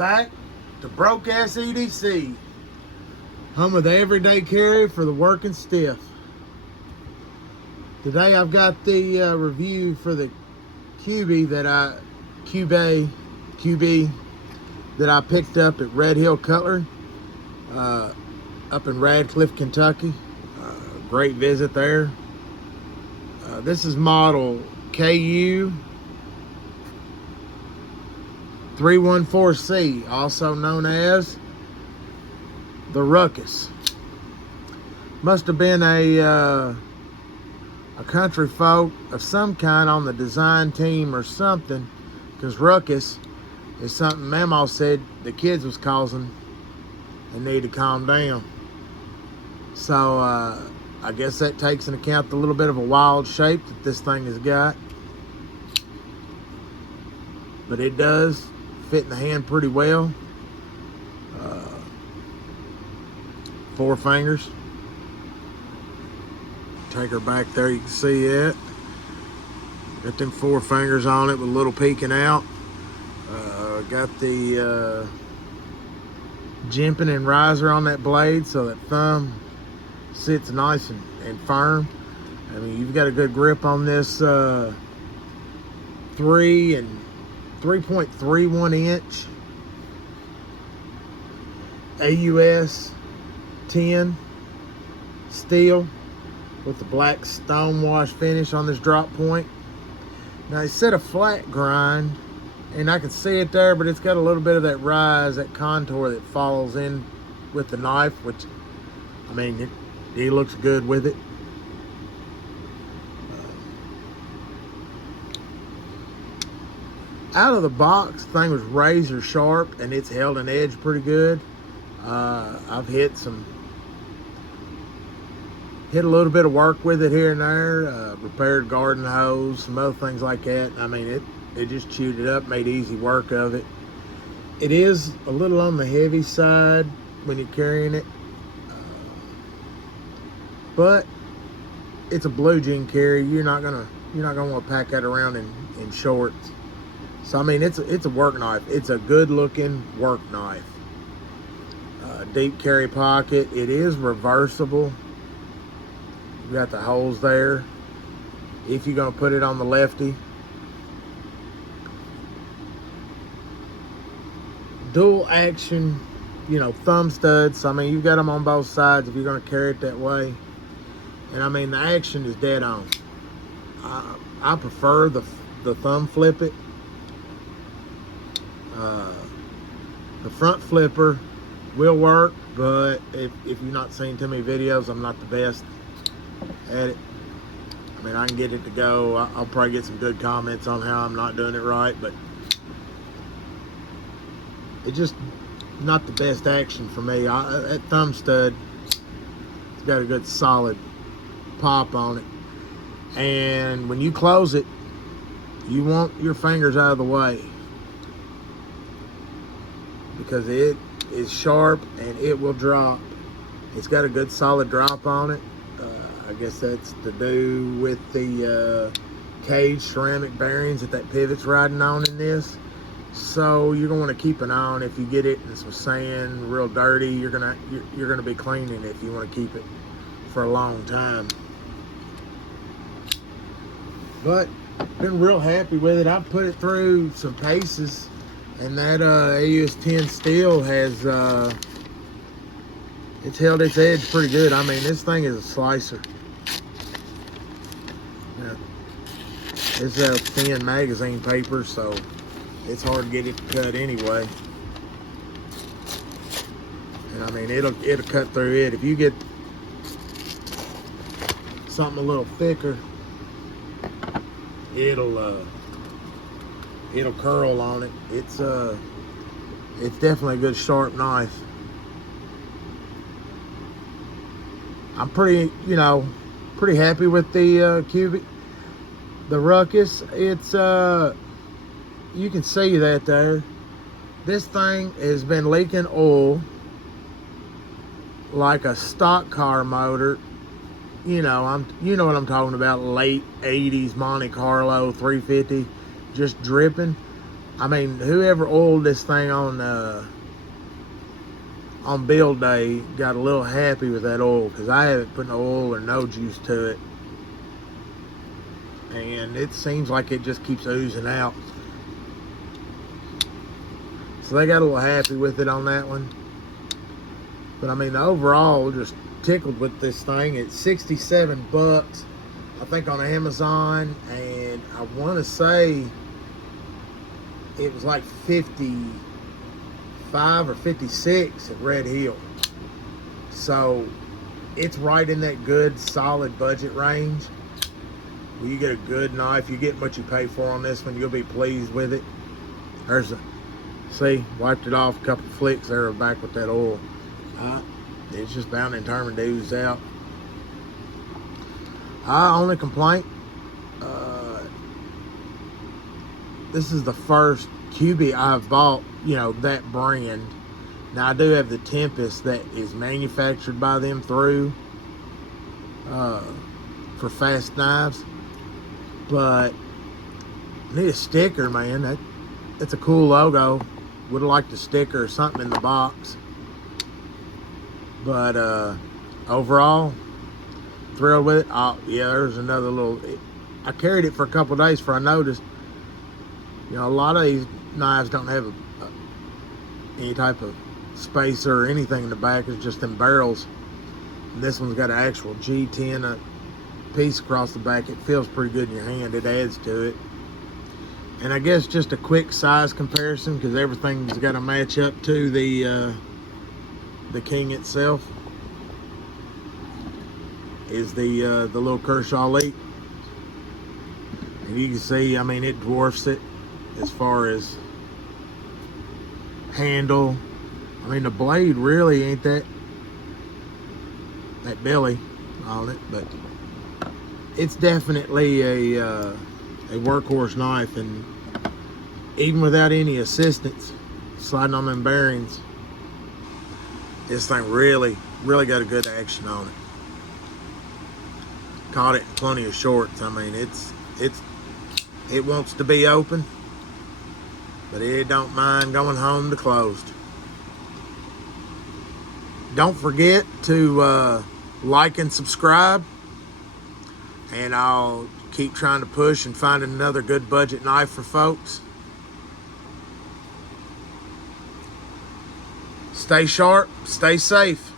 back to Broke Ass EDC, home of the everyday carry for the working stiff. Today I've got the review for the KUBEY that I picked up at Red Hill Cutlery up in Radcliffe, Kentucky. Great visit there. This is model KU314E, also known as the Ruckus. Must have been a country folk of some kind on the design team or something, because Ruckus is something Mamaw said the kids was causing and need to calm down. So I guess that takes into account the little bit of a wild shape that this thing has got. But it does fit in the hand pretty well. 4 fingers. Take her back there, you can see it. Got them 4 fingers on it with a little peeking out. Got the jimping and riser on that blade so that thumb sits nice and firm. I mean, you've got a good grip on this 3.31 inch AUS 10 steel with the black stone wash finish on this drop point. Now it's set a flat grind, and I can see it there, but it's got a little bit of that rise, that contour that follows in with the knife, which, I mean, he looks good with it. Out of the box, the thing was razor sharp, and it's held an edge pretty good. I've hit a little bit of work with it here and there, repaired garden hose, some other things like that. I mean, it just chewed it up, made easy work of it. It is a little on the heavy side when you're carrying it, but it's a blue jean carry. You're not gonna want to pack that around in shorts. So I mean, it's a work knife. It's a good looking work knife. Deep carry pocket. It is reversible. You got the holes there if you're gonna put it on the lefty. Dual action, thumb studs. So, I mean, you've got them on both sides if you're gonna carry it that way. And I mean, the action is dead on. I prefer the thumb flip it. The front flipper will work, but if you've not seen too many videos, I'm not the best at it. I mean, I can get it to go. I'll probably get some good comments on how I'm not doing it right, but it's just not the best action for me. That thumb stud, it's got a good solid pop on it, and when you close it, you want your fingers out of the way, because it is sharp and it will drop. It's got a good solid drop on it. I guess that's to do with the cage ceramic bearings that pivot's riding on in this. So you're gonna want to keep an eye on if you get it in some sand, real dirty. You're gonna be cleaning it if you want to keep it for a long time. But been real happy with it. I've put it through some paces, and that AUS 10 steel has it's held its edge pretty good. I mean, this thing is a slicer. Yeah. It's a thin magazine paper, so it's hard to get it to cut anyway. And I mean, it'll cut through it. If you get something a little thicker, it'll curl on it. It's definitely a good sharp knife. I'm pretty happy with the KUBEY, the Ruckus. It's you can see that there. This thing has been leaking oil like a stock car motor. You know what I'm talking about, late 80s Monte Carlo 350, just dripping. I mean, whoever oiled this thing on build day got a little happy with that oil, because I haven't put no oil or no juice to it, and it seems like it just keeps oozing out. So they got a little happy with it on that one. But I mean, overall, just tickled with this thing. It's 67 bucks, I think, on Amazon, and I want to say it was like 55 or 56 at Red Hill. So it's right in that good solid budget range. You get a good knife, you get what you pay for on this one, you'll be pleased with it. There's a, see, wiped it off, a couple of flicks there, back with that oil. It's just bound and determined to ooze out. Only complaint, this is the first KUBEY I've bought, you know, that brand. Now I do have the Tempest that is manufactured by them through for fast knives, but I need a sticker, man. That's a cool logo. Would have liked a sticker or something in the box, but overall thrilled with it. Oh yeah, there's another little, I carried it for a couple of days before I noticed, you know, a lot of these knives don't have any type of spacer or anything in the back. It's just them barrels, and this one's got an actual G10 piece across the back. It feels pretty good in your hand. It adds to it. And I guess just a quick size comparison, because everything's got to match up to the King itself, is the little Kershaw Elite. And you can see, I mean, it dwarfs it as far as handle. I mean, the blade really ain't that belly on it, but it's definitely a workhorse knife. And even without any assistance sliding on them bearings, this thing really got a good action on it. Caught it in plenty of shorts. I mean, it wants to be open, but it don't mind going home to closed. Don't forget to like and subscribe, and I'll keep trying to push and find another good budget knife for folks. Stay sharp, stay safe.